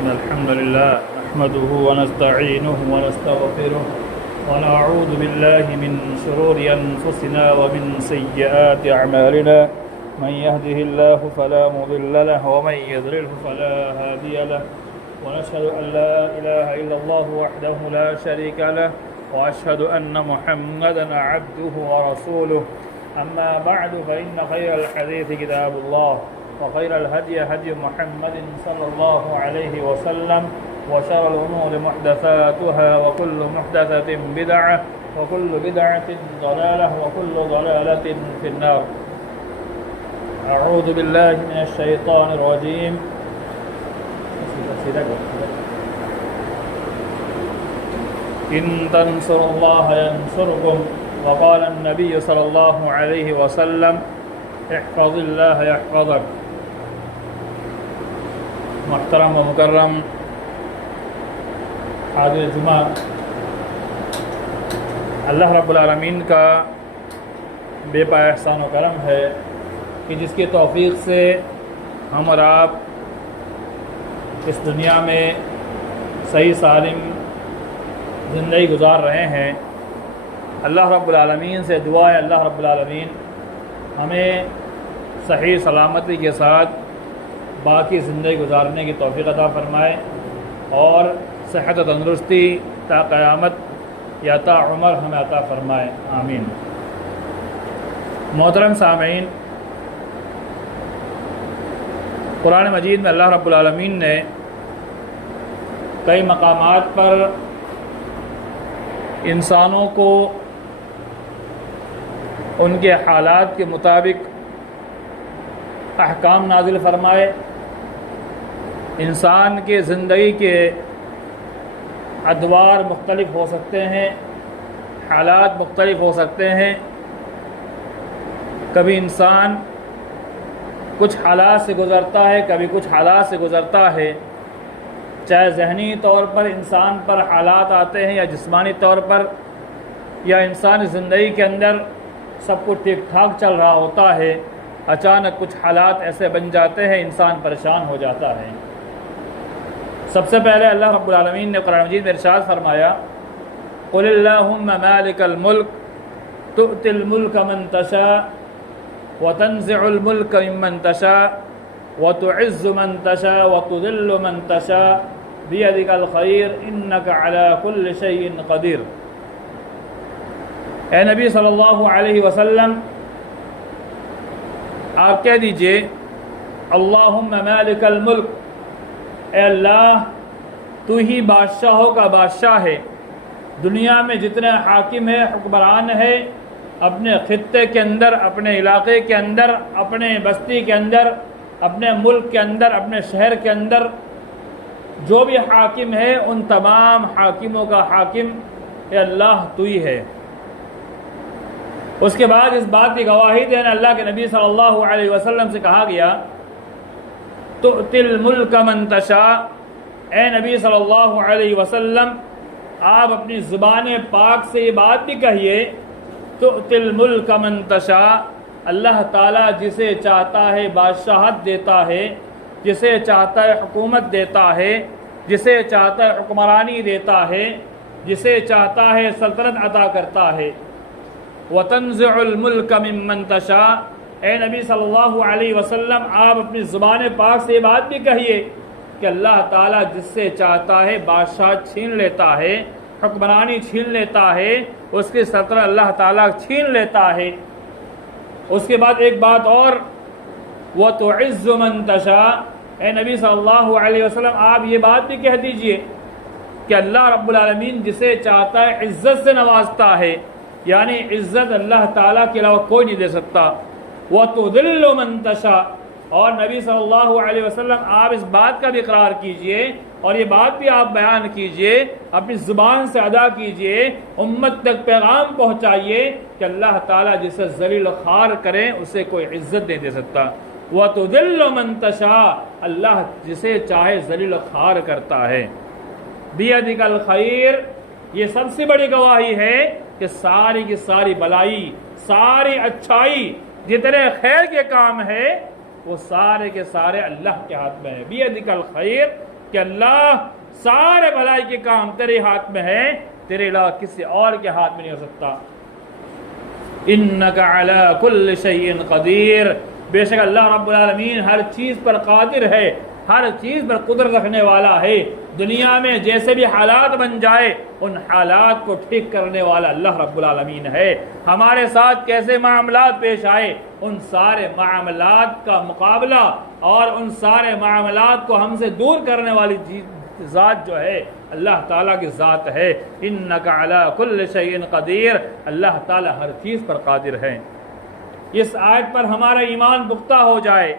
إن الحمد لله نحمده ونستعينه ونستغفره ونعوذ بالله من شرور أنفسنا ومن سيئات أعمالنا من يهده الله فلا مضل له ومن يضلله فلا هادي له ونشهد أن لا إله إلا الله وحده لا شريك له وأشهد أن محمدا عبده ورسوله أما بعد فإن خير الحديث كتاب الله وخير الهدي هدي محمد صلى الله عليه وسلم وشر الأمور محدثاتها وكل محدثة بدعة وكل بدعة ضلالة وكل ضلالة في النار. أعوذ بالله من الشيطان الرجيم. إن تنصروا الله ينصركم وقال النبي صلى الله عليه وسلم احفظ الله يحفظك. محترم و مکرم حاضر جمعہ، اللہ رب العالمین کا بے پایا احسان و کرم ہے کہ جس کی توفیق سے ہم اور آپ اس دنیا میں صحیح سالم زندگی گزار رہے ہیں۔ اللہ رب العالمین سے دعا ہے اللہ رب العالمین ہمیں صحیح سلامتی کے ساتھ باقی زندگی گزارنے کی توفیق عطا فرمائے اور صحت و تندرستی تا قیامت یا تا عمر ہمیں عطا فرمائے، آمین۔ محترم سامعین، قرآن مجید میں اللہ رب العالمین نے کئی مقامات پر انسانوں کو ان کے حالات کے مطابق احکام نازل فرمائے۔ انسان کے زندگی کے ادوار مختلف ہو سکتے ہیں، حالات مختلف ہو سکتے ہیں۔ کبھی انسان کچھ حالات سے گزرتا ہے، کبھی کچھ حالات سے گزرتا ہے، چاہے ذہنی طور پر انسان پر حالات آتے ہیں یا جسمانی طور پر، یا انسانی زندگی کے اندر سب کچھ ٹھیک ٹھاک چل رہا ہوتا ہے، اچانک کچھ حالات ایسے بن جاتے ہیں انسان پریشان ہو جاتا ہے۔ سب سے پہلے اللہ رب العالمین نے قرآن مجید میں ارشاد فرمایا قل اللہم مالک الملک تؤتی الملک من تشاء وتنزع الملک ممن تشاء وتعز من تشاء وتذل من تشاء بیدک الخیر انک علی کل شیء قدیر۔ اے نبی صلی اللہ علیہ وسلم، آپ کہہ دیجئے اللہم مالک الملک، اے اللہ تو ہی بادشاہوں کا بادشاہ ہے، دنیا میں جتنے حاکم ہیں، حکمران ہے، اپنے خطے کے اندر، اپنے علاقے کے اندر، اپنے بستی کے اندر، اپنے ملک کے اندر، اپنے شہر کے اندر جو بھی حاکم ہے ان تمام حاکموں کا حاکم اے اللہ تو ہی ہے۔ اس کے بعد اس بات کی گواہی دینا اللہ کے نبی صلی اللہ علیہ وسلم سے کہا گیا تؤتی الملک من تشاء، اے نبی صلی اللہ علیہ وسلم آپ اپنی زبان پاک سے یہ بات بھی کہیے تؤتی الملک من تشاء، اللہ تعالیٰ جسے چاہتا ہے بادشاہت دیتا ہے، جسے چاہتا ہے حکومت دیتا ہے، جسے چاہتا ہے حکمرانی دیتا ہے، جسے چاہتا ہے سلطنت عطا کرتا ہے۔ وَتَنزِعُ الْمُلْكَ مِمَّن تَشَاءُ، اے نبی صلی اللہ علیہ وسلم آپ اپنی زبان پاک سے یہ بات بھی کہیے کہ اللہ تعالیٰ جس سے چاہتا ہے بادشاہ چھین لیتا ہے، حکمرانی چھین لیتا ہے، اس کی سلطنت اللہ تعالیٰ چھین لیتا ہے۔ اس کے بعد ایک بات اور وَتُعِزُّ مَن تَشَاءُ، اے نبی صلی اللہ علیہ وسلم آپ یہ بات بھی کہہ دیجئے کہ اللہ رب العالمین جسے چاہتا ہے عزت سے نوازتا ہے، یعنی عزت اللہ تعالیٰ کے علاوہ کوئی نہیں دے سکتا۔ وَتُذِلُّ مَن تَشَاءُ، اور نبی صلی اللہ علیہ وسلم آپ اس بات کا بھی اقرار کیجئے اور یہ بات بھی آپ بیان کیجئے، اپنی زبان سے ادا کیجئے، امت تک پیغام پہنچائیے کہ اللہ تعالیٰ جسے ذلیل و خوار کرے اسے کوئی عزت نہیں دے سکتا۔ وَتُذِلُّ مَن تَشَاءُ، اللہ جسے چاہے ذلیل و خوار کرتا ہے۔ بِيَدِكَ الْخَيْرُ، یہ سب سے بڑی گواہی ہے کہ ساری کی ساری بلائی، ساری اچھائی، جتنے خیر کے کام ہے وہ سارے کے سارے اللہ کے ہاتھ میں ہے۔ بیدک الخیر، کہ اللہ سارے بھلائی کے کام تیرے ہاتھ میں ہے، تیرے علاوہ کسی اور کے ہاتھ میں نہیں ہو سکتا۔ انک علی کل شیء قدیر، بے شک اللہ رب العالمین ہر چیز پر قادر ہے، ہر چیز پر قدرت رکھنے والا ہے۔ دنیا میں جیسے بھی حالات بن جائے ان حالات کو ٹھیک کرنے والا اللہ رب العالمین ہے۔ ہمارے ساتھ کیسے معاملات پیش آئے ان سارے معاملات کا مقابلہ اور ان سارے معاملات کو ہم سے دور کرنے والی ذات جو ہے اللہ تعالیٰ کی ذات ہے۔ انک علی کل شیء قدیر، اللہ تعالیٰ ہر چیز پر قادر ہے۔ اس آیت پر ہمارا ایمان پختہ ہو جائے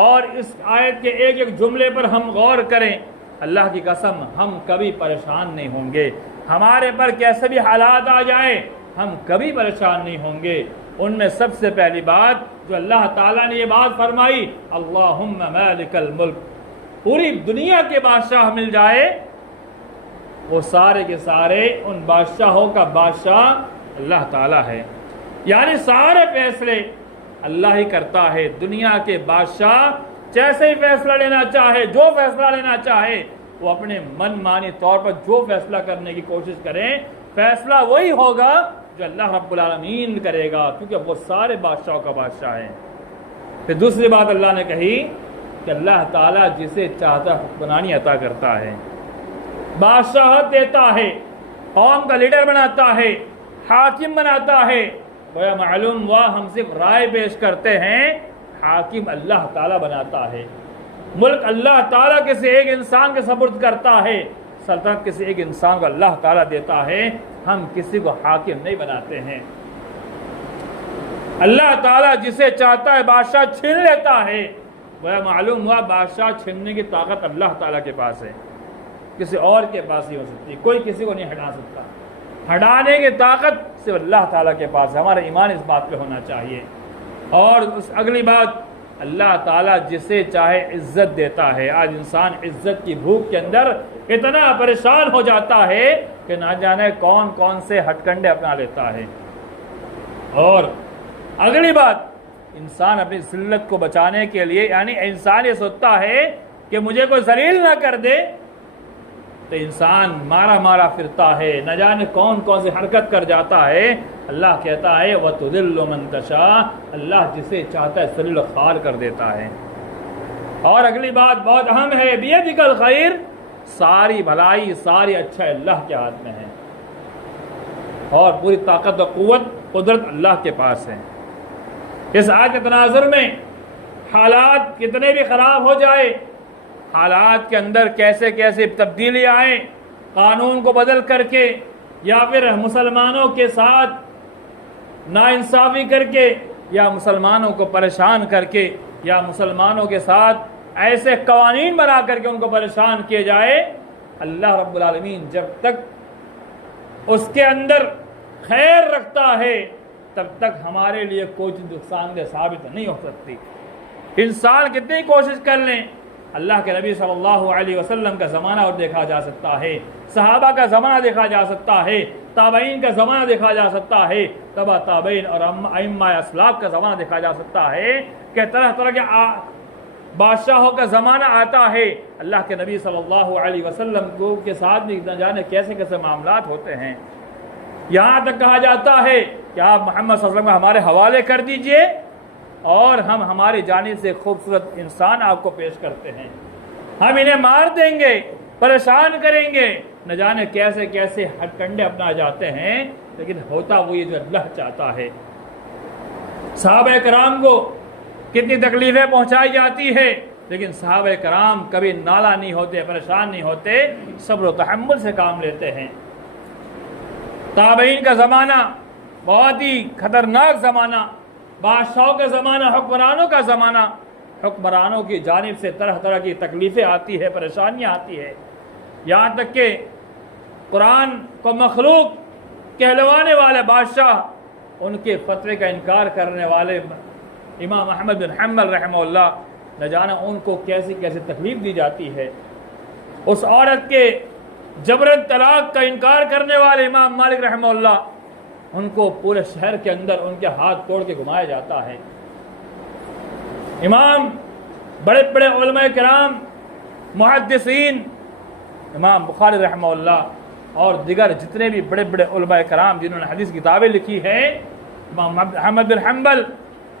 اور اس آیت کے ایک ایک جملے پر ہم غور کریں، اللہ کی قسم ہم کبھی پریشان نہیں ہوں گے۔ ہمارے پر کیسے بھی حالات آ جائیں ہم کبھی پریشان نہیں ہوں گے۔ ان میں سب سے پہلی بات جو اللہ تعالیٰ نے یہ بات فرمائی، اللہم مالک الملک، پوری دنیا کے بادشاہ مل جائے، وہ سارے کے سارے ان بادشاہوں کا بادشاہ اللہ تعالیٰ ہے، یعنی سارے فیصلے اللہ ہی کرتا ہے۔ دنیا کے بادشاہ جیسے ہی فیصلہ لینا چاہے، جو فیصلہ لینا چاہے، وہ اپنے من مانی طور پر جو فیصلہ کرنے کی کوشش کریں، فیصلہ وہی ہوگا جو اللہ رب العالمین کرے گا، کیونکہ وہ سارے بادشاہوں کا بادشاہ ہے۔ پھر دوسری بات اللہ نے کہی کہ اللہ تعالیٰ جسے چاہتا حکمرانی عطا کرتا ہے، بادشاہت دیتا ہے، قوم کا لیڈر بناتا ہے، حاکم بناتا ہے۔ گویا معلوم ہوا ہم صرف رائے پیش کرتے ہیں، حاکم اللہ تعالیٰ بناتا ہے۔ ملک اللہ تعالیٰ کسی ایک انسان کے سپرد کرتا ہے، سلطنت کسی ایک انسان کو اللہ تعالیٰ دیتا ہے، ہم کسی کو حاکم نہیں بناتے ہیں۔ اللہ تعالیٰ جسے چاہتا ہے بادشاہ چھین لیتا ہے۔ گویا معلوم ہوا بادشاہ چھیننے کی طاقت اللہ تعالیٰ کے پاس ہے، کسی اور کے پاس ہی ہو سکتی، کوئی کسی کو نہیں ہٹا سکتا۔ ہٹانے کی طاقت صرف اللہ تعالیٰ کے پاس ہے۔ ہمارا ایمان اس بات پہ ہونا چاہیے۔ اور اگلی بات، اللہ تعالیٰ جسے چاہے عزت دیتا ہے۔ آج انسان عزت کی بھوک کے اندر اتنا پریشان ہو جاتا ہے کہ نہ جانے کون کون سے ہتھ کنڈے اپنا لیتا ہے۔ اور اگلی بات، انسان اپنی ذلت کو بچانے کے لیے، یعنی انسان یہ سوچتا ہے کہ مجھے کوئی ذلیل نہ کر دے، تو انسان مارا مارا پھرتا ہے، نہ جانے کون کون سے حرکت کر جاتا ہے۔ اللہ کہتا ہے وَتُذِلُّ مَن تَشَاءُ، اللہ جسے چاہتا ہے ذلیل و خوار کر دیتا ہے۔ اور اگلی بات بہت اہم ہے، بِیَدِکَ الْخَیْرُ، ساری بھلائی ساری اچھائی اللہ کے ہاتھ میں ہے، اور پوری طاقت و قوت قدرت اللہ کے پاس ہے۔ اس آیت کے تناظر میں حالات کتنے بھی خراب ہو جائے، حالات کے اندر کیسے کیسے تبدیلی آئیں، قانون کو بدل کر کے یا پھر مسلمانوں کے ساتھ ناانصافی کر کے یا مسلمانوں کو پریشان کر کے یا مسلمانوں کے ساتھ ایسے قوانین بنا کر کے ان کو پریشان کیے جائے، اللہ رب العالمین جب تک اس کے اندر خیر رکھتا ہے تب تک ہمارے لیے کوئی چیز نقصان دہ ثابت نہیں ہو سکتی۔ انسان کتنی کوشش کر لیں، اللہ کے نبی صلی اللہ علیہ وسلم کا زمانہ اور دیکھا جا سکتا ہے، صحابہ کا زمانہ دیکھا جا سکتا ہے، تابعین کا زمانہ دیکھا جا سکتا ہے، تبع تابعین اور ائمہ اسلاف کا زمانہ دیکھا جا سکتا ہے کہ طرح طرح کے بادشاہوں کا زمانہ آتا ہے۔ اللہ کے نبی صلی اللہ علیہ وسلم کو کے ساتھ بھی نہ جانے کیسے کیسے معاملات ہوتے ہیں، یہاں تک کہا جاتا ہے کہ آپ محمد صلی اللہ علیہ وسلم کو ہمارے حوالے کر دیجئے اور ہم ہماری جانب سے خوبصورت انسان آپ کو پیش کرتے ہیں، ہم انہیں مار دیں گے، پریشان کریں گے، نہ جانے کیسے کیسے ہتھ کنڈے اپنا جاتے ہیں، لیکن ہوتا وہ یہ جو اللہ چاہتا ہے۔ صحابہ کرام کو کتنی تکلیفیں پہنچائی جاتی ہے، لیکن صحابہ کرام کبھی نالا نہیں ہوتے، پریشان نہیں ہوتے، صبر و تحمل سے کام لیتے ہیں۔ تابعین کا زمانہ بہت ہی خطرناک زمانہ، بادشاہوں کا زمانہ، حکمرانوں کا زمانہ، حکمرانوں کی جانب سے طرح طرح کی تکلیفیں آتی ہے، پریشانیاں آتی ہے، یہاں تک کہ قرآن کو مخلوق کہلوانے والے بادشاہ، ان کے فتوے کا انکار کرنے والے امام احمد بن حنبل رحمہ اللہ، نہ جانا ان کو کیسی کیسی تکلیف دی جاتی ہے۔ اس عورت کے جبرن طلاق کا انکار کرنے والے امام مالک رحمہ اللہ، ان کو پورے شہر کے اندر ان کے ہاتھ توڑ کے گھمایا جاتا ہے۔ امام بڑے بڑے علماء کرام محدثین امام بخاری رحمہ اللہ اور دیگر جتنے بھی بڑے بڑے علماء کرام جنہوں نے حدیث کتابیں لکھی ہیں، امام احمد بن حنبل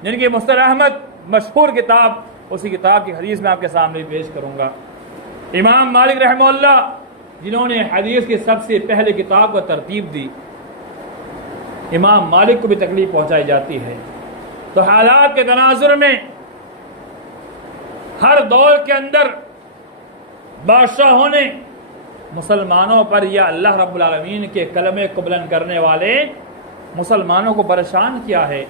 جن کی مسند احمد مشہور کتاب، اسی کتاب کی حدیث میں آپ کے سامنے پیش کروں گا۔ امام مالک رحمہ اللہ جنہوں نے حدیث کی سب سے پہلے کتاب کو ترتیب دی، امام مالک کو بھی تکلیف پہنچائی جاتی ہے۔ تو حالات کے تناظر میں ہر دور کے اندر بادشاہوں نے مسلمانوں پر یا اللہ رب العالمین کے کلمے کو بلند کرنے والے مسلمانوں کو پریشان کیا ہے،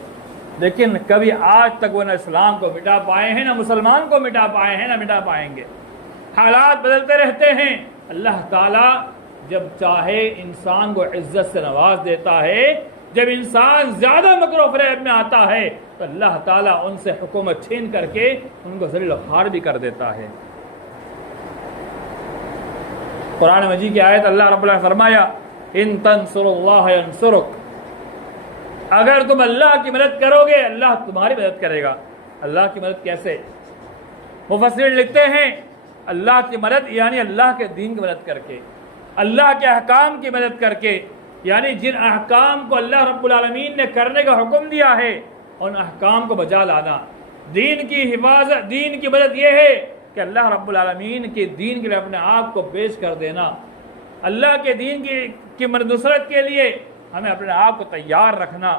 لیکن کبھی آج تک وہ نہ اسلام کو مٹا پائے ہیں، نہ مسلمان کو مٹا پائے ہیں، نہ مٹا پائیں گے۔ حالات بدلتے رہتے ہیں۔ اللہ تعالیٰ جب چاہے انسان کو عزت سے نواز دیتا ہے، جب انسان زیادہ مکر و فریب میں آتا ہے تو اللہ تعالیٰ ان سے حکومت چھین کر کے ان کو ذلیل و خوار بھی کر دیتا ہے۔ قرآن مجید کی آیت اللہ رب العالمین نے فرمایا ان تنصروا اللہ ینصرک، اگر تم اللہ کی مدد کرو گے اللہ تمہاری مدد کرے گا۔ اللہ کی مدد کیسے؟ مفسرین لکھتے ہیں اللہ کی مدد یعنی اللہ کے دین کی مدد کر کے، اللہ کے احکام کی مدد کر کے، یعنی جن احکام کو اللہ رب العالمین نے کرنے کا حکم دیا ہے ان احکام کو بجا لانا۔ دین کی حفاظت، دین کی مدد یہ ہے کہ اللہ رب العالمین کے دین کے لیے اپنے آپ کو پیش کر دینا۔ اللہ کے دین کی نصرت کے لیے ہمیں اپنے آپ کو تیار رکھنا،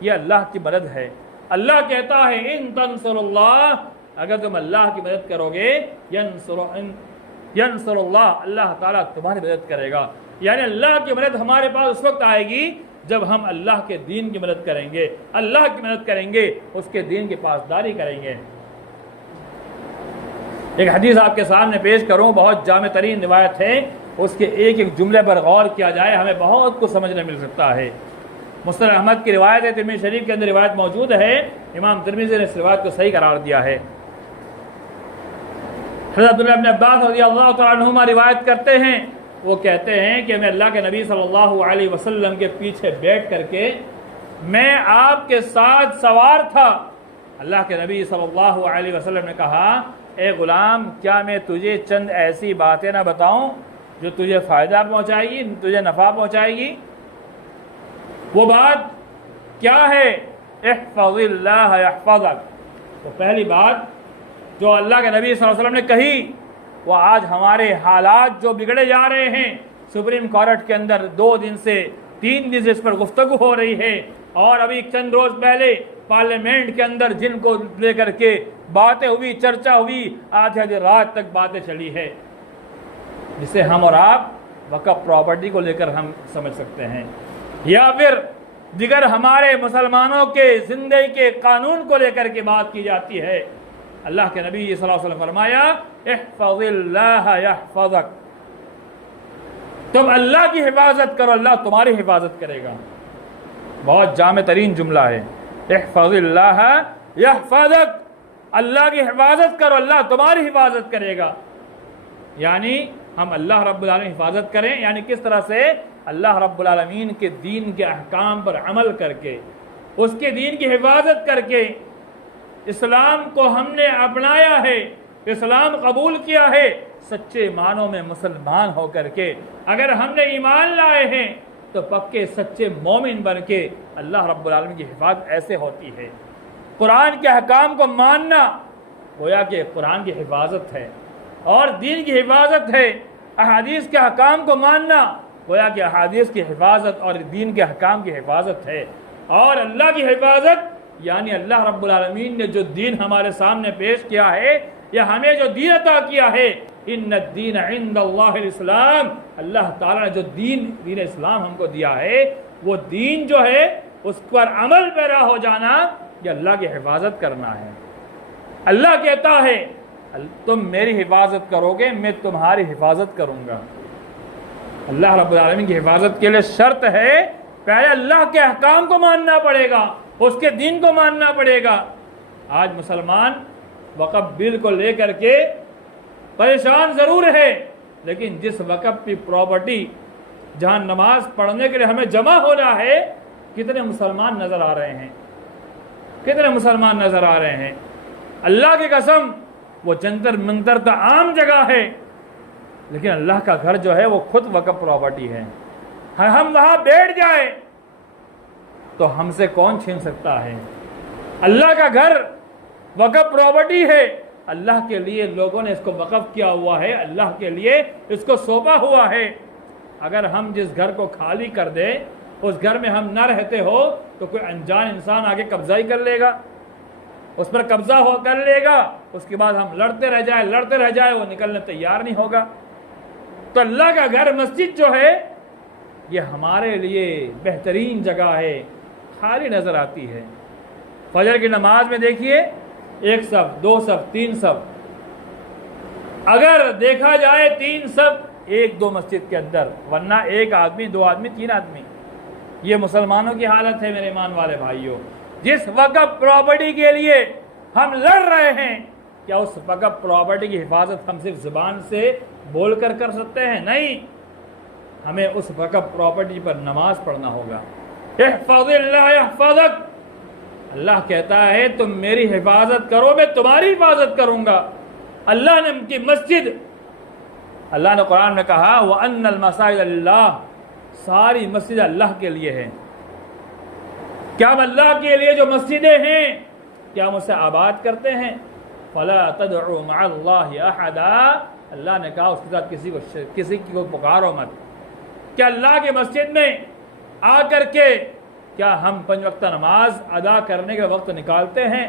یہ اللہ کی مدد ہے۔ اللہ کہتا ہے ان تنصر اللہ، اگر تم اللہ کی مدد کرو گے ینصر اللہ، اللہ تعالیٰ تمہاری مدد کرے گا۔ یعنی اللہ کی مدد ہمارے پاس اس وقت آئے گی جب ہم اللہ کے دین کی مدد کریں گے، اللہ کی مدد کریں گے، اس کے دین کی پاسداری کریں گے۔ ایک حدیث آپ کے سامنے پیش کروں، بہت جامع ترین روایت ہے، اس کے ایک ایک جملے پر غور کیا جائے ہمیں بہت کچھ سمجھنے مل سکتا ہے۔ مسند احمد کی روایت ہے، ترمذی شریف کے اندر روایت موجود ہے، امام ترمذی نے اس روایت کو صحیح قرار دیا ہے۔ حضرت عبداللہ بن عباس رضی اللہ تعالیٰ عنہما روایت کرتے ہیں، وہ کہتے ہیں کہ میں اللہ کے نبی صلی اللہ علیہ وسلم کے پیچھے بیٹھ کر کے میں آپ کے ساتھ سوار تھا۔ اللہ کے نبی صلی اللہ علیہ وسلم نے کہا اے غلام، کیا میں تجھے چند ایسی باتیں نہ بتاؤں جو تجھے فائدہ پہنچائے گی، تجھے نفع پہنچائے گی؟ وہ بات کیا ہے؟ احفظ اللہ یحفظک۔ تو پہلی بات جو اللہ کے نبی صلی اللہ علیہ وسلم نے کہی، وہ آج ہمارے حالات جو بگڑے جا رہے ہیں، سپریم کورٹ کے اندر 2 دن سے 3 دن سے اس پر گفتگو ہو رہی ہے، اور ابھی چند روز پہلے پارلیمنٹ کے اندر جن کو لے کر کے باتیں ہوئی، چرچا ہوئی، آدھی رات تک باتیں چلی ہے، جسے ہم اور آپ وقف پراپرٹی کو لے کر ہم سمجھ سکتے ہیں، یا پھر دیگر ہمارے مسلمانوں کے زندگی کے قانون کو لے کر کے بات کی جاتی ہے۔ اللہ کے نبی صلی اللہ علیہ وسلم فرمایا احفظ اللہ یحفظک، تم اللہ کی حفاظت کرو اللہ تمہاری حفاظت کرے گا۔ بہت جامع ترین جملہ ہے، احفظ اللہ یحفظک، اللہ کی حفاظت کرو اللہ تمہاری حفاظت کرے گا۔ یعنی ہم اللہ رب العالمین حفاظت کریں، یعنی کس طرح سے؟ اللہ رب العالمین کے دین کے احکام پر عمل کر کے، اس کے دین کی حفاظت کر کے، اسلام کو ہم نے اپنایا ہے، اسلام قبول کیا ہے، سچے معنوں میں مسلمان ہو کر کے اگر ہم نے ایمان لائے ہیں تو پکے سچے مومن بن کے اللہ رب العالمین کی حفاظت ایسے ہوتی ہے۔ قرآن کے احکام کو ماننا گویا کہ قرآن کی حفاظت ہے اور دین کی حفاظت ہے، احادیث کے احکام کو ماننا گویا کہ احادیث کی حفاظت اور دین کے احکام کی حفاظت ہے، اور اللہ کی حفاظت یعنی اللہ رب العالمین نے جو دین ہمارے سامنے پیش کیا ہے یا ہمیں جو دین عطا کیا ہے، ان الدین عند اللہ الاسلام، اللہ تعالیٰ نے جو دین اسلام ہم کو دیا ہے، وہ دین جو ہے اس پر عمل پیرا ہو جانا یہ اللہ کی حفاظت کرنا ہے۔ اللہ کہتا ہے تم میری حفاظت کرو گے میں تمہاری حفاظت کروں گا۔ اللہ رب العالمین کی حفاظت کے لیے شرط ہے پہلے اللہ کے احکام کو ماننا پڑے گا، اس کے دین کو ماننا پڑے گا۔ آج مسلمان وقف بل کو لے کر کے پریشان ضرور ہے، لیکن جس وقف کی پراپرٹی جہاں نماز پڑھنے کے لیے ہمیں جمع ہونا ہے، کتنے مسلمان نظر آ رہے ہیں، کتنے مسلمان نظر آ رہے ہیں۔ اللہ کی قسم وہ جنتر منتر تو عام جگہ ہے، لیکن اللہ کا گھر جو ہے وہ خود وقف پراپرٹی ہے۔ ہم وہاں بیٹھ جائیں تو ہم سے کون چھین سکتا ہے؟ اللہ کا گھر وقف پراپرٹی ہے، اللہ کے لیے لوگوں نے اس کو وقف کیا ہوا ہے، اللہ کے لیے اس کو سونپا ہوا ہے۔ اگر ہم جس گھر کو خالی کر دیں، اس گھر میں ہم نہ رہتے ہو تو کوئی انجان انسان آگے قبضہ ہی کر لے گا، اس پر قبضہ کر لے گا، اس کے بعد ہم لڑتے رہ جائے وہ نکلنے تیار نہیں ہوگا۔ تو اللہ کا گھر مسجد جو ہے یہ ہمارے لیے بہترین جگہ ہے، خالی نظر آتی ہے۔ فجر کی نماز میں دیکھیے 1 صف 2 صف 3 صف، اگر دیکھا جائے 3 صف 1-2 مسجد کے اندر، ورنہ 1 آدمی 2 آدمی 3 آدمی۔ یہ مسلمانوں کی حالت ہے میرے ایمان والے بھائیوں۔ جس وقف پراپرٹی کے لیے ہم لڑ رہے ہیں، کیا اس وقف پراپرٹی کی حفاظت ہم صرف زبان سے بول کر سکتے ہیں؟ نہیں، ہمیں اس وقف پراپرٹی پر نماز پڑھنا ہوگا۔ احفظ اللہ یحفظک، اللہ کہتا ہے تم میری حفاظت کرو میں تمہاری حفاظت کروں گا۔ اللہ نے کی مسجد، اللہ نے قرآن میں کہا وَأَنَّ الْمَسَاجِدَ لِلَّهِ، ساری مسجد اللہ کے لیے ہے۔ کیا ہم اللہ کے لیے جو مسجدیں ہیں کیا ہم اسے آباد کرتے ہیں؟ فَلَا تَدْعُوا مَعَ اللَّهِ أَحَدًا، اللہ نے کہا اس کے ساتھ کسی کو پکارو مت۔ کیا اللہ کی مسجد میں آ کر کے کیا ہم 5 وقت نماز ادا کرنے کا وقت نکالتے ہیں؟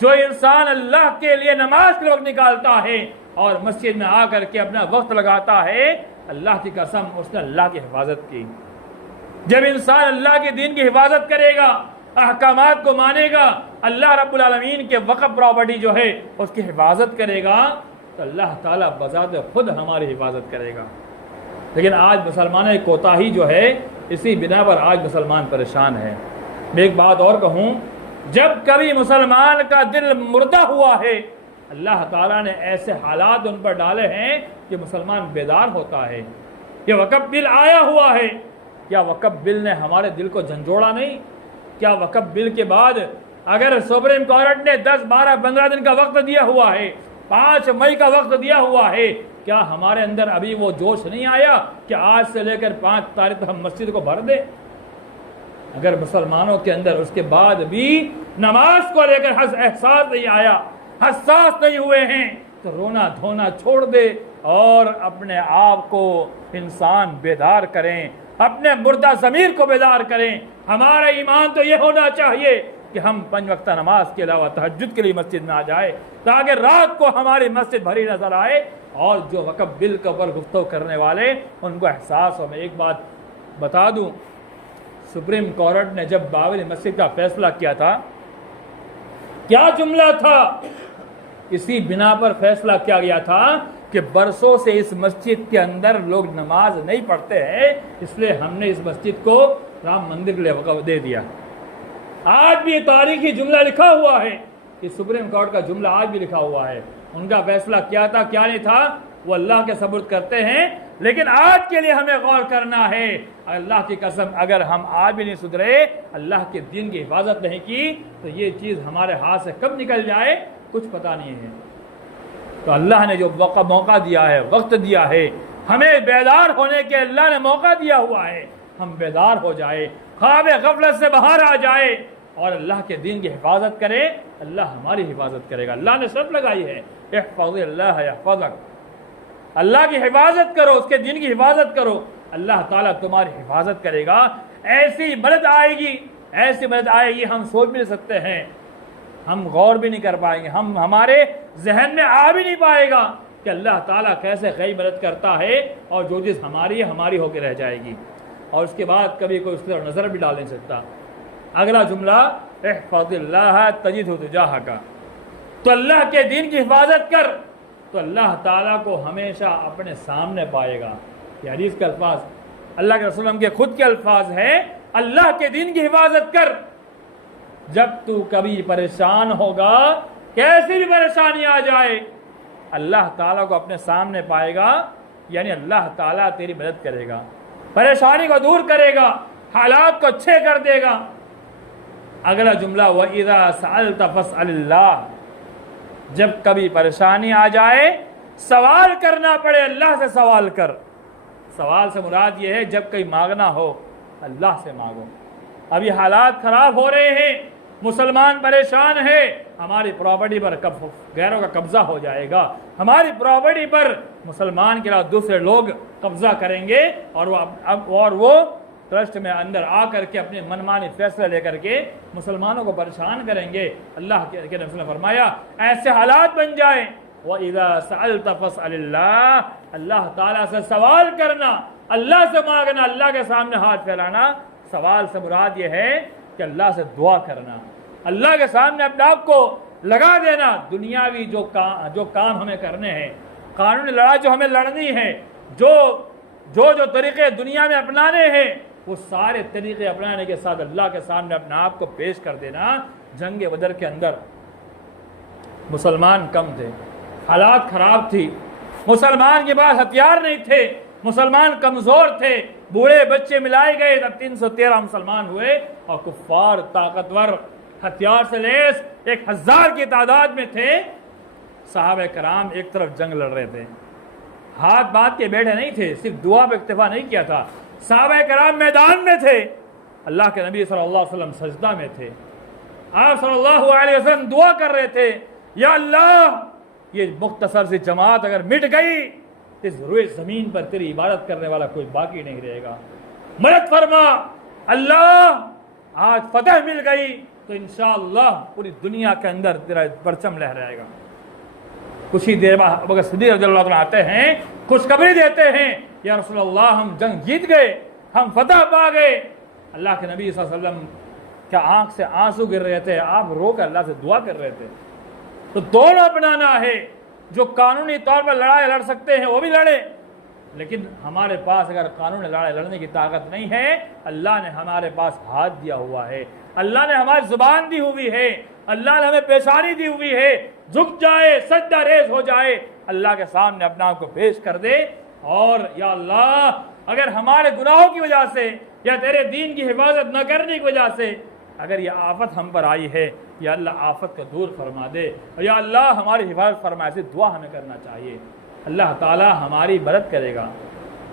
جو انسان اللہ کے لیے نماز کے وقت نکالتا ہے اور مسجد میں آ کر کے اپنا وقت لگاتا ہے، اللہ کی قسم اس نے اللہ کی حفاظت کی۔ جب انسان اللہ کے دین کی حفاظت کرے گا، احکامات کو مانے گا، اللہ رب العالمین کے وقف پراپرٹی جو ہے اس کی حفاظت کرے گا، تو اللہ تعالیٰ بذات خود ہماری حفاظت کرے گا۔ لیکن آج مسلمانوں کی کوتاہی جو ہے، اسی بنا پر آج مسلمان پریشان ہے۔ میں ایک بات اور کہوں، جب کبھی مسلمان کا دل مردہ ہوا ہے، اللہ تعالیٰ نے ایسے حالات ان پر ڈالے ہیں کہ مسلمان بیدار ہوتا ہے۔ یہ وقف بل آیا ہوا ہے، کیا وقف بل نے ہمارے دل کو جھنجھوڑا نہیں؟ کیا وقف بل کے بعد اگر سپریم کورٹ نے 10 12 15 دن کا وقت دیا ہوا ہے، 5 مئی کا وقت دیا ہوا ہے، کیا ہمارے اندر ابھی وہ جوش نہیں آیا کہ آج سے لے کر 5 تاریخ تک ہم مسجد کو بھر دیں؟ اگر مسلمانوں کے اندر اس کے بعد بھی نماز کو لے کر احساس نہیں آیا، حساس نہیں ہوئے ہیں، تو رونا دھونا چھوڑ دے اور اپنے آپ کو انسان بیدار کریں، اپنے مردہ ضمیر کو بیدار کریں۔ ہمارا ایمان تو یہ ہونا چاہیے کہ ہم 5 وقت نماز کے علاوہ تہجد کے لیے مسجد میں آ جائے، تاکہ رات کو ہماری مسجد بھری نظر آئے، اور جو وقف بل کے اوپر گفتگو کرنے والے ان کو احساس ہو۔ میں ایک بات بتا دوں، سپریم کورٹ نے جب بابری مسجد کا فیصلہ کیا تھا، کیا جملہ تھا؟ اسی بنا پر فیصلہ کیا گیا تھا کہ برسوں سے اس مسجد کے اندر لوگ نماز نہیں پڑھتے ہیں، اس لیے ہم نے اس مسجد کو رام مندر کے لیے وقف دے دیا۔ آج بھی تاریخی جملہ لکھا ہوا ہے، کہ سپریم کورٹ کا جملہ آج بھی لکھا ہوا ہے۔ ان کا فیصلہ کیا تھا کیا نہیں تھا وہ اللہ کے سپرد کرتے ہیں، لیکن آج کے لیے ہمیں غور کرنا ہے۔ اللہ کی قسم اگر ہم آج بھی نہیں سدھرے، اللہ کے دین کی حفاظت نہیں کی، تو یہ چیز ہمارے ہاتھ سے کب نکل جائے کچھ پتہ نہیں ہے۔ تو اللہ نے جو موقع دیا ہے، وقت دیا ہے، ہمیں بیدار ہونے کے اللہ نے موقع دیا ہوا ہے، ہم بیدار ہو جائے، خواب غفلت سے باہر آ جائے اور اللہ کے دین کی حفاظت کرے، اللہ ہماری حفاظت کرے گا۔ اللہ نے شرط لگائی ہے، احفظ اللہ یحفظک، اللہ کی حفاظت کرو، اس کے دین کی حفاظت کرو، اللہ تعالیٰ تمہاری حفاظت کرے گا۔ ایسی مدد آئے گی، ایسی مدد آئے گی ہم سوچ بھی نہیں سکتے ہیں، ہم غور بھی نہیں کر پائیں گے، ہمارے ذہن میں آ بھی نہیں پائے گا کہ اللہ تعالیٰ کیسے غیب مدد کرتا ہے، اور جو چیز ہماری ہے ہماری ہو کے رہ جائے گی، اور اس کے بعد کبھی کوئی اس کی طرف نظر بھی ڈال نہیں سکتا۔ اگلا جملہ احفظ اللہ تجدہ تجاہک، تو اللہ کے دین کی حفاظت کر تو اللہ تعالیٰ کو ہمیشہ اپنے سامنے پائے گا۔ یہ حدیث کے الفاظ اللہ کے رسول کے خود کے الفاظ ہیں، اللہ کے دین کی حفاظت کر، جب تو کبھی پریشان ہوگا، کیسی بھی پریشانی آ جائے، اللہ تعالیٰ کو اپنے سامنے پائے گا، یعنی اللہ تعالیٰ تیری مدد کرے گا، پریشانی کو دور کرے گا، حالات کو اچھے کر دے گا۔ اگلا جملہ وَإِذَا سَأَلْتَ فَاسْأَلِ اللَّهِ، جب کبھی پریشانی آ جائے سوال کرنا پڑے اللہ سے سوال کر. سوال سے مراد یہ ہے جب کہیں مانگنا ہو اللہ سے مانگو. ابھی حالات خراب ہو رہے ہیں, مسلمان پریشان ہے, ہماری پراپرٹی پر غیروں کا قبضہ ہو جائے گا, ہماری پراپرٹی پر مسلمان کے علاوہ دوسرے لوگ قبضہ کریں گے اور وہ ٹرسٹ میں اندر آ کر کے اپنے منمانی فیصلہ لے کر کے مسلمانوں کو پریشان کریں گے. اللہ کے رسول نے فرمایا ایسے حالات بن جائیں وَإِذَا سَأَلْتَ فَاسْأَلِ اللَّهِ, اللہ تعالیٰ سے سوال کرنا, اللہ سے مانگنا, اللہ کے سامنے ہاتھ پھیلانا. سوال سے مراد یہ ہے کہ اللہ سے دعا کرنا, اللہ کے سامنے اپنے آپ کو لگا دینا. دنیاوی جو کام ہمیں کرنے ہیں, قانونی لڑائی جو ہمیں لڑنی ہے, جو طریقے دنیا میں اپنانے ہیں, وہ سارے طریقے اپنانے کے ساتھ اللہ کے سامنے اپنے آپ کو پیش کر دینا. جنگ بدر کے اندر مسلمان کم تھے, حالات خراب تھی, مسلمان کے پاس ہتھیار نہیں تھے, مسلمان کمزور تھے, بوڑھے بچے ملائے گئے, تب 313 مسلمان ہوئے اور کفار طاقتور ہتھیار سے لیس 1000 کی تعداد میں تھے. صحابہ کرام ایک طرف جنگ لڑ رہے تھے, ہاتھ باندھ کے بیٹھے نہیں تھے, صرف دعا پہ اکتفا نہیں کیا تھا. صحابہ کرام میدان میں تھے, اللہ کے نبی صلی اللہ علیہ وسلم سجدہ میں تھے, آپ صلی اللہ علیہ وسلم دعا کر رہے تھے یا اللہ یہ مختصر سی جماعت اگر مٹ گئی اس روئے زمین پر تیری عبادت کرنے والا کوئی باقی نہیں رہے گا, مدد فرما اللہ. آج فتح مل گئی تو انشاءاللہ پوری دنیا کے اندر تیرا پرچم لہرائے گا. کچھ ہی دیر بعد ابو بکر صدیق رضی اللہ عنہ آتے ہیں, خوشخبری دیتے ہیں یا رسول اللہ ہم جنگ جیت گئے, ہم فتح پا گئے. اللہ کے نبی صلی اللہ علیہ وسلم کیا آنکھ سے آنسو گر رہے تھے, آپ رو کر اللہ سے دعا کر رہے تھے. تو دونوں اپنانا ہے, جو قانونی طور پر لڑائی لڑ سکتے ہیں وہ بھی لڑے, لیکن ہمارے پاس اگر قانونی لڑائی لڑنے کی طاقت نہیں ہے, اللہ نے ہمارے پاس ہاتھ دیا ہوا ہے, اللہ نے ہماری زبان دی ہوئی ہے, اللہ نے ہمیں پیشانی دی ہوئی ہے, جھک جائے سجدہ ریز ہو جائے, اللہ کے سامنے اپنا آپ کو پیش کر دے. اور یا اللہ اگر ہمارے گناہوں کی وجہ سے یا تیرے دین کی حفاظت نہ کرنے کی وجہ سے اگر یہ آفت ہم پر آئی ہے, یا اللہ آفت کو دور فرما دے, اور یا اللہ ہماری حفاظت فرما. ایسی دعا ہمیں کرنا چاہیے, اللہ تعالی ہماری مدد کرے گا.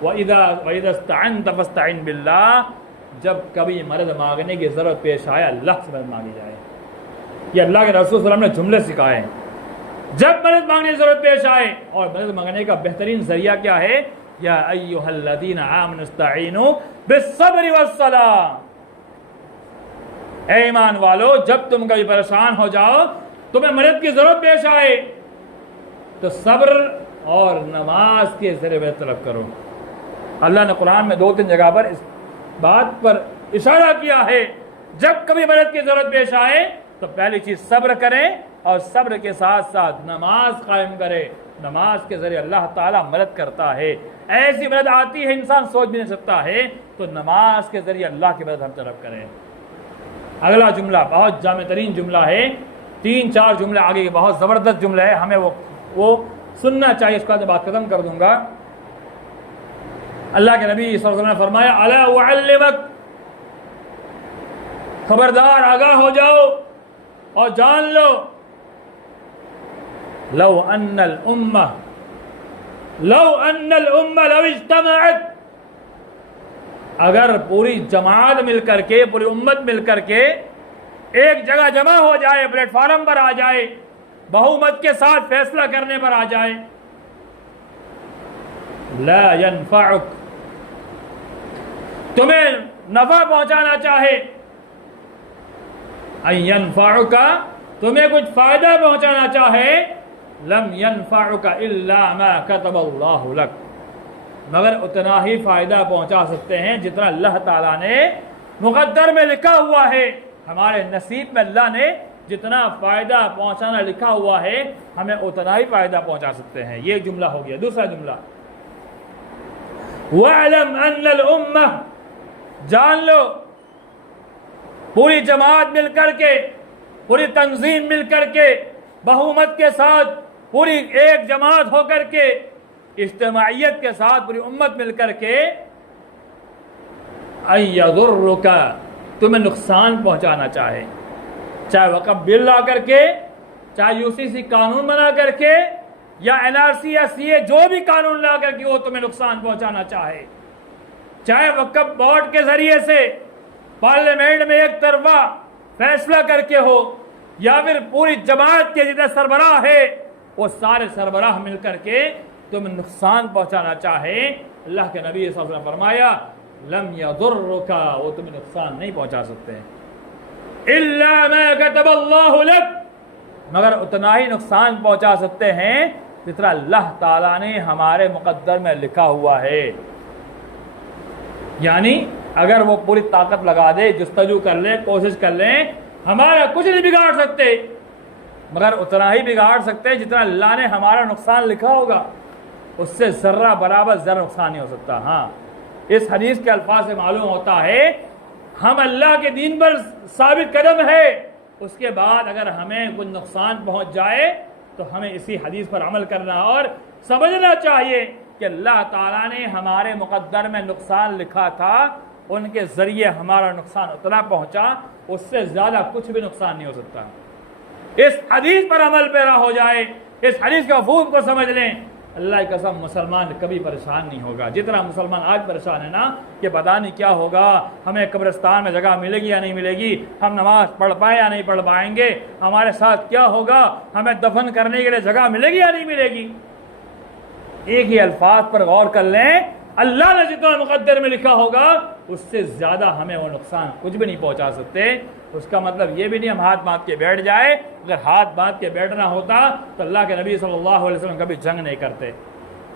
وَإِذَا اسْتَعَنْتَ فَاسْتَعِنْ بِاللَّهِ, جب کبھی مدد مانگنے کی ضرورت پیش آئے اللہ سے مدد مانگی جائے. یہ اللہ کے رسول صلی اللہ علیہ وسلم نے جملے سکھائے ہیں. جب مدد مانگنے کی ضرورت پیش آئے, اور مدد مانگنے کا بہترین ذریعہ کیا ہے, یا ایھا الذین آمنوا استعینوا بالصبر والصلاۃ, اے ایمان والو جب تم کبھی پریشان ہو جاؤ, تمہیں مدد کی ضرورت پیش آئے, تو صبر اور نماز کے ذریعے طلب کرو. اللہ نے قرآن میں 2-3 جگہ پر اس بات پر اشارہ کیا ہے, جب کبھی مدد کی ضرورت پیش آئے تو پہلی چیز صبر کریں, اور صبر کے ساتھ ساتھ نماز قائم کرے. نماز کے ذریعے اللہ تعالیٰ مدد کرتا ہے, ایسی مدد آتی ہے انسان سوچ بھی نہیں سکتا ہے. تو نماز کے ذریعے اللہ کی مدد ہم طلب کریں. اگلا جملہ بہت جامع ترین جملہ ہے, 3-4 جملے آگے بہت زبردست جملہ ہے, ہمیں وہ سننا چاہیے. اس کا میں بات ختم کر دوں گا. اللہ کے نبی صلی اللہ علیہ وسلم نے فرمایا الا اعلمک, خبردار آگاہ ہو جاؤ اور جان لو, لو ان الامہ لو اجتمعت, اگر پوری جماعت مل کر کے, پوری امت مل کر کے ایک جگہ جمع ہو جائے, پلیٹ فارم پر آ جائے, بہومت کے ساتھ فیصلہ کرنے پر آ جائے, لا ينفعک, تمہیں نفع پہنچانا چاہے, ان ينفعک, تمہیں کچھ فائدہ پہنچانا چاہے, لم ينفعک الا ما كتب اللہ لک, مگر اتنا ہی فائدہ پہنچا سکتے ہیں جتنا اللہ تعالیٰ نے مقدر میں لکھا ہوا ہے. ہمارے نصیب میں اللہ نے جتنا فائدہ پہنچانا لکھا ہوا ہے ہمیں اتنا ہی فائدہ پہنچا سکتے ہیں. یہ جملہ ہو گیا. دوسرا جملہ وَاعْلَمْ أَنَّ الْأُمَّةَ, جان لو پوری جماعت مل کر کے, پوری تنظیم مل کر کے, بہومت کے ساتھ, پوری ایک جماعت ہو کر کے, اجتماعیت کے ساتھ پوری امت مل کر کے, ان یضرک, تمہیں نقصان پہنچانا چاہے, چاہے وہ قبل لا کر کے چاہے UCC قانون بنا کر کے یا NRC یا CA جو بھی قانون لا کر کے وہ تمہیں نقصان پہنچانا چاہے، چاہے وقف بورڈ کے ذریعے سے پارلیمنٹ میں ایک طرفہ فیصلہ کر کے ہو، یا پھر پوری جماعت کے جتنے سربراہ ہے وہ سارے سربراہ مل کر کے تمہیں نقصان پہنچانا چاہے، اللہ کے نبی صلی اللہ علیہ وسلم نے فرمایا لم یضرک، وہ تمہیں نقصان نہیں پہنچا سکتے الا ما كتب اللہ لک، مگر اتنا ہی نقصان پہنچا سکتے ہیں جتنا اللہ تعالیٰ نے ہمارے مقدر میں لکھا ہوا ہے۔ یعنی اگر وہ پوری طاقت لگا دے، جستجو کر لیں، کوشش کر لیں، ہمارا کچھ نہیں بگاڑ سکتے، مگر اتنا ہی بگاڑ سکتے جتنا اللہ نے ہمارا نقصان لکھا ہوگا، اس سے ذرہ برابر ذرہ نقصان نہیں ہو سکتا۔ ہاں، اس حدیث کے الفاظ سے معلوم ہوتا ہے ہم اللہ کے دین پر ثابت قدم ہے، اس کے بعد اگر ہمیں کوئی نقصان پہنچ جائے تو ہمیں اسی حدیث پر عمل کرنا اور سمجھنا چاہیے کہ اللہ تعالیٰ نے ہمارے مقدر میں نقصان لکھا تھا، ان کے ذریعے ہمارا نقصان اتنا پہنچا، اس سے زیادہ کچھ بھی نقصان نہیں ہو سکتا۔ اس حدیث پر عمل پیرا ہو جائے، اس حدیث کے مفہوم کو سمجھ لیں، اللہ کی قسم مسلمان کبھی پریشان نہیں ہوگا۔ جتنا مسلمان آج پریشان ہے نا کہ پتہ نہیں کیا ہوگا، ہمیں قبرستان میں جگہ ملے گی یا نہیں ملے گی، ہم نماز پڑھ پائیں یا نہیں پڑھ پائیں گے، ہمارے ساتھ کیا ہوگا، ہمیں دفن کرنے کے لیے جگہ ملے گی یا نہیں ملے گی، ایک ہی الفاظ پر غور کر لیں، اللہ نے جتنا مقدر میں لکھا ہوگا اس سے زیادہ ہمیں وہ نقصان کچھ بھی نہیں پہنچا سکتے۔ اس کا مطلب یہ بھی نہیں ہم ہاتھ باندھ کے بیٹھ جائے، اگر ہاتھ باندھ کے بیٹھنا ہوتا تو اللہ کے نبی صلی اللہ علیہ وسلم کبھی جنگ نہیں کرتے۔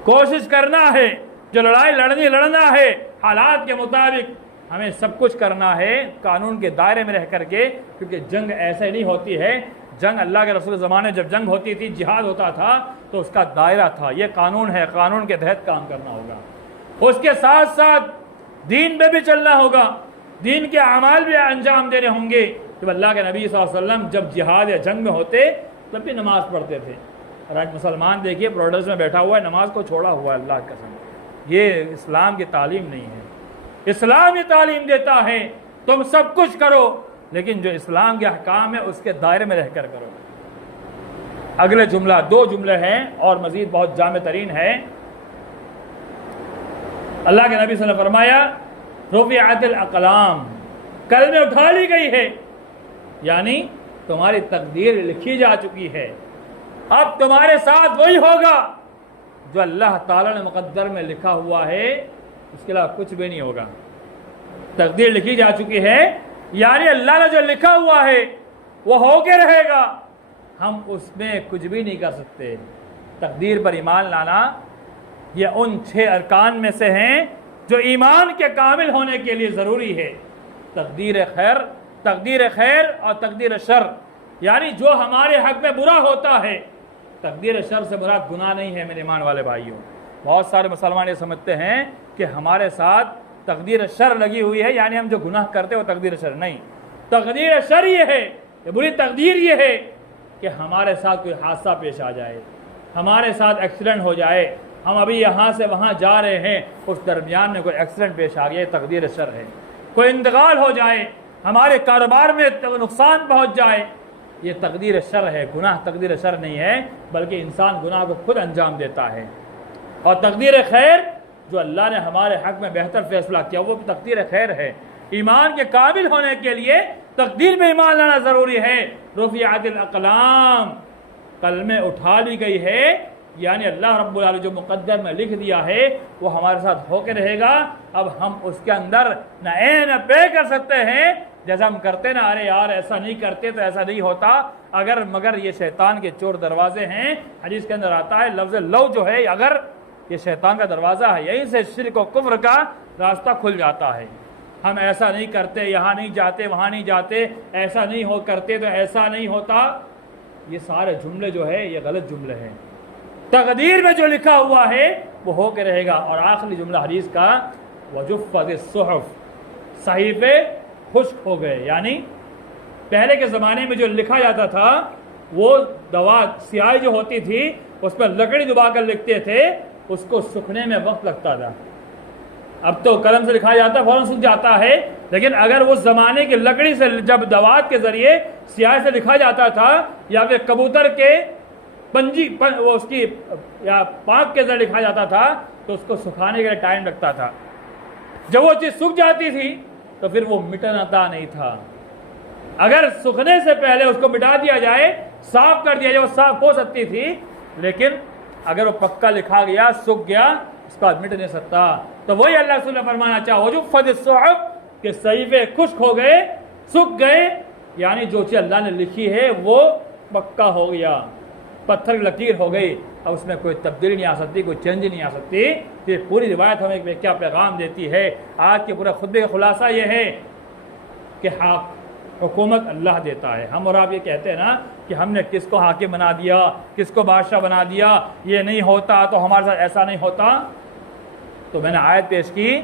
کوشش کرنا ہے، جو لڑائی لڑنا ہے، حالات کے مطابق ہمیں سب کچھ کرنا ہے قانون کے دائرے میں رہ کر کے، کیونکہ جنگ ایسے نہیں ہوتی ہے۔ جنگ اللہ کے رسول زمانے جب جنگ ہوتی تھی، جہاد ہوتا تھا تو اس کا دائرہ تھا، یہ قانون ہے، قانون کے تحت کام کرنا ہوگا، اس کے ساتھ ساتھ دین پہ بھی چلنا ہوگا، دین کے اعمال بھی انجام دینے ہوں گے۔ جب اللہ کے نبی صلی اللہ علیہ وسلم جب جہاد یا جنگ میں ہوتے تب بھی نماز پڑھتے تھے، اور آج مسلمان دیکھیے پروڈرز میں بیٹھا ہوا ہے، نماز کو چھوڑا ہوا ہے، اللہ کی قسم، یہ اسلام کی تعلیم نہیں ہے۔ اسلام یہ تعلیم دیتا ہے تم سب کچھ کرو، لیکن جو اسلام کے احکام ہے اس کے دائرے میں رہ کر کرو۔ اگلے جملہ، دو جملے ہیں اور مزید بہت جامع ترین ہے۔ اللہ کے نبی صلی اللہ علیہ وسلم نے فرمایا رفعت الاقلام، قلمیں اٹھا لی گئی ہے، یعنی تمہاری تقدیر لکھی جا چکی ہے، اب تمہارے ساتھ وہی ہوگا جو اللہ تعالیٰ نے مقدر میں لکھا ہوا ہے، اس کے علاوہ کچھ بھی نہیں ہوگا۔ تقدیر لکھی جا چکی ہے، یعنی اللہ نے جو لکھا ہوا ہے وہ ہو کے رہے گا، ہم اس میں کچھ بھی نہیں کر سکتے۔ تقدیر پر ایمان لانا یہ ان 6 ارکان میں سے ہیں جو ایمان کے کامل ہونے کے لیے ضروری ہے۔ تقدیر خیر اور تقدیر شر، یعنی جو ہمارے حق میں برا ہوتا ہے، تقدیر شر سے مراد گناہ نہیں ہے میرے ایمان والے بھائیوں۔ بہت سارے مسلمان یہ سمجھتے ہیں کہ ہمارے ساتھ تقدیر شر لگی ہوئی ہے، یعنی ہم جو گناہ کرتے ہیں وہ تقدیر شر نہیں۔ تقدیر شر یہ ہے، یہ بری تقدیر یہ ہے کہ ہمارے ساتھ کوئی حادثہ پیش آ جائے، ہمارے ساتھ ایکسیڈنٹ ہو جائے، ہم ابھی یہاں سے وہاں جا رہے ہیں، اس درمیان میں کوئی ایکسیڈنٹ پیش آ گیا، یہ تقدیر شر ہے۔ کوئی انتقال ہو جائے، ہمارے کاروبار میں نقصان پہنچ جائے، یہ تقدیر شر ہے۔ گناہ تقدیر شر نہیں ہے، بلکہ انسان گناہ کو خود انجام دیتا ہے۔ اور تقدیر خیر، جو اللہ نے ہمارے حق میں بہتر فیصلہ کیا، وہ بھی تقدیر خیر ہے۔ ایمان کے قابل ہونے کے لیے تقدیر میں ایمان لانا ضروری ہے۔ رفعت الاقلام، قلمیں اٹھا لی گئی ہے، یعنی اللہ رب العالمین جو مقدر میں لکھ دیا ہے وہ ہمارے ساتھ ہو کے رہے گا۔ اب ہم اس کے اندر نہ اے نہ پے کر سکتے ہیں، جیسا ہم کرتے نا، ارے یار ایسا نہیں کرتے تو ایسا نہیں ہوتا، مگر یہ شیطان کے چور دروازے ہیں۔ حدیث کے اندر آتا ہے لفظ لو جو ہے، اگر یہ شیطان کا دروازہ ہے، یہیں سے شرک و کفر کا راستہ کھل جاتا ہے۔ ہم ایسا نہیں کرتے، یہاں نہیں جاتے، وہاں نہیں جاتے، ایسا نہیں ہو کرتے تو ایسا نہیں ہوتا، یہ سارے جملے جو ہے یہ غلط جملے ہیں۔ تقدیر میں جو لکھا ہوا ہے وہ ہو کے رہے گا۔ اور آخری جملہ حدیث کا وجفت الصحف، صحیفے خشک ہو گئے، یعنی پہلے کے زمانے میں جو لکھا جاتا تھا وہ دوا سیاہی جو ہوتی تھی اس پر لکڑی دبا کر لکھتے تھے، اس کو سکھنے میں وقت لگتا تھا۔ اب تو قلم سے لکھا جاتا ہے، فوراً سوکھ جاتا ہے، لیکن اگر اس زمانے کی لکڑی سے جب دوات کے ذریعے سیاہ سے لکھا جاتا تھا یا پھر کبوتر کے پنجی وہ اس کی یا پاک کے ذریعے لکھا جاتا تھا تو اس کو سکھانے کے لیے ٹائم لگتا تھا. جب وہ چیز سوکھ جاتی تھی تو پھر وہ مٹاتا نہیں تھا. اگر سوکھنے سے پہلے اس کو مٹا دیا جائے، صاف کر دیا جائے، وہ صاف ہو سکتی تھی، لیکن اگر وہ پکا لکھا گیا، سوکھ گیا، اس کا مٹ نہیں سکتا. تو وہی اللہ رسول نے فرمانا چاہو جو فد الصحف کہ صحیفے خشک ہو گئے، سوکھ گئے، یعنی جو چیز اللہ نے لکھی ہے وہ پکا ہو گیا، پتھر کی لکیر ہو گئی، اب اس میں کوئی تبدیلی نہیں آ سکتی، کوئی چینج نہیں آ سکتی. یہ پوری روایت ہمیں کیا پیغام دیتی ہے. آج کے پورے خطبے کا خلاصہ یہ ہے کہ حکومت اللہ دیتا ہے. ہم اور آپ یہ کہتے ہیں نا کہ ہم نے کس کو حاکم بنا دیا، کس کو بادشاہ بنا دیا، یہ نہیں ہوتا تو ہمارے ساتھ ایسا نہیں ہوتا. تو میں نے آیت پیش کی،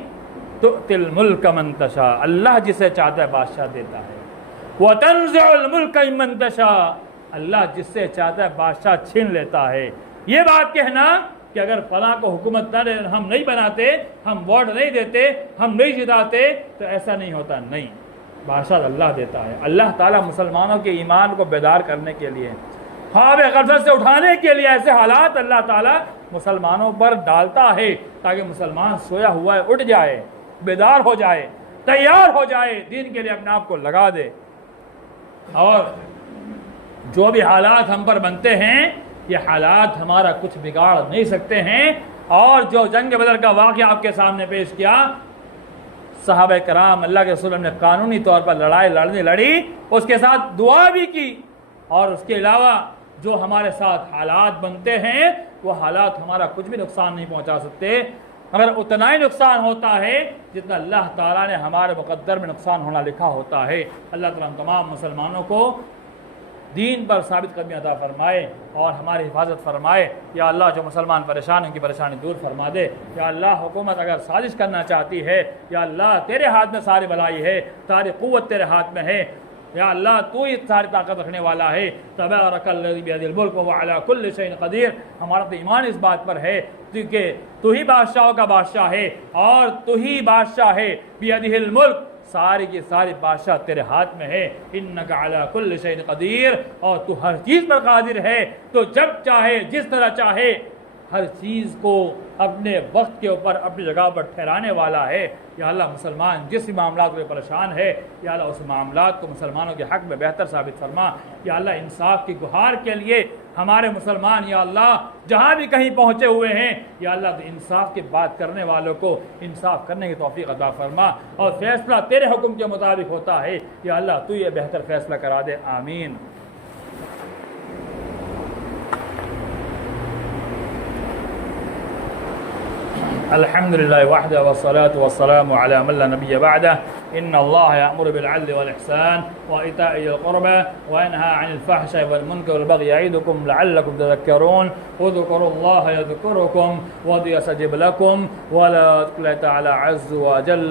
تؤتی الملک من تشاء، اللہ جسے چاہتا ہے بادشاہ دیتا ہے. وتنزع الملک ممن تشاء، اللہ جس سے چاہتا ہے بادشاہ چھین لیتا ہے. یہ بات کہنا کہ اگر فلاں کو حکومت نہ ہم نہیں بناتے، ہم ووٹ نہیں دیتے، ہم نہیں جتاتے تو ایسا نہیں ہوتا، نہیں، بادشاہ اللہ دیتا ہے. اللہ تعالیٰ مسلمانوں کے ایمان کو بیدار کرنے کے لیے، خواب غفلت سے اٹھانے کے لیے ایسے حالات اللہ تعالیٰ مسلمانوں پر ڈالتا ہے تاکہ مسلمان سویا ہوا ہے اٹھ جائے، بیدار ہو جائے، تیار ہو جائے، دین کے لیے اپنے آپ کو لگا دے. اور جو بھی حالات ہم پر بنتے ہیں یہ حالات ہمارا کچھ بگاڑ نہیں سکتے ہیں. اور جو جنگ بدر کا واقعہ آپ کے سامنے پیش کیا، صحابہ کرام اللہ کے رسول نے قانونی طور پر لڑائی لڑی، اس کے ساتھ دعا بھی کی، اور اس کے علاوہ جو ہمارے ساتھ حالات بنتے ہیں وہ حالات ہمارا کچھ بھی نقصان نہیں پہنچا سکتے، اگر اتنا ہی نقصان ہوتا ہے جتنا اللہ تعالیٰ نے ہمارے مقدر میں نقصان ہونا لکھا ہوتا ہے. اللہ تعالیٰ ہم تمام مسلمانوں کو دین پر ثابت قدمی عطا فرمائے اور ہماری حفاظت فرمائے. یا اللہ جو مسلمان پریشان ہیں ان کی پریشانی دور فرما دے. یا اللہ حکومت اگر سازش کرنا چاہتی ہے، یا اللہ تیرے ہاتھ میں ساری بھلائی ہے، ساری قوت تیرے ہاتھ میں ہے. یا اللہ تو ہی ساری طاقت رکھنے والا ہے. تبارک الذی بیدہ الملک وہو علی کل شیء قدیر. ہمارا تو ایمان اس بات پر ہے کہ تو ہی بادشاہوں کا بادشاہ ہے اور تو ہی بادشاہ ہے. بیدہ الملک، ساری کی ساری بادشاہ تیرے ہاتھ میں ہے. انک علی کل شیء قدیر، اور تو ہر چیز پر قادر ہے. تو جب چاہے جس طرح چاہے ہر چیز کو اپنے وقت کے اوپر اپنی جگہ پر ٹھہرانے والا ہے. یا اللہ مسلمان جس معاملات میں پریشان ہے، یا اللہ اس معاملات کو مسلمانوں کے حق میں بہتر ثابت فرما. یا اللہ انصاف کی گہار کے لیے ہمارے مسلمان یا اللہ جہاں بھی کہیں پہنچے ہوئے ہیں، یا اللہ تو انصاف کی بات کرنے والوں کو انصاف کرنے کی توفیق عطا فرما، اور فیصلہ تیرے حکم کے مطابق ہوتا ہے. یا اللہ تو یہ بہتر فیصلہ کرا دے. آمین. الحمد لله وحده والصلاة والسلام على من لا نبي بعده. إن الله يأمر بالعدل والإحسان وإيتاء ذي القربى وينهى عن الفحشاء والمنكر والبغي يعظكم لعلكم تذكرون. اذكروا الله يذكركم ويستجب لكم ولا تعالى عز وجل